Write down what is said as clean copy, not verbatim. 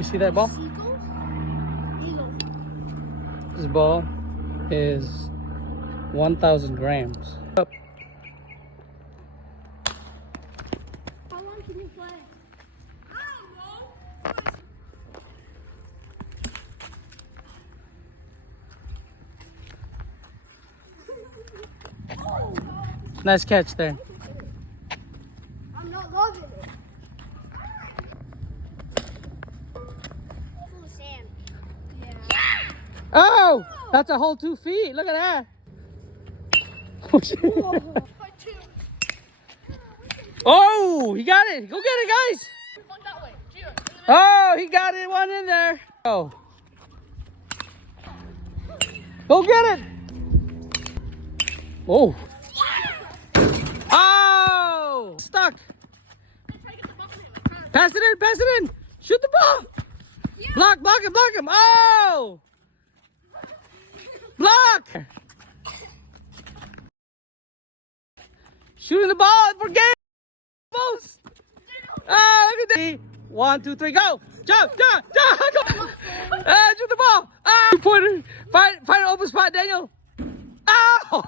You see that ball? This ball is 1,000 grams. Up. How long can you play? Nice catch there. I'm not loving it. Full of sand. Yeah. Oh! That's a whole 2 feet. Look at that. Oh, he got it. Go get it, guys. Oh, he got it. One in there. Oh. Go get it. Oh. Oh. Stuck. Pass it in. Pass it in. Shoot the ball. Block him. Block him. Oh. Block. Shooting the ball for game. Post. Oh, look at that. 1, 2, 3, go. Jump. Go. Shoot the ball. Ah, pointer. Find an open spot, Daniel. Oh.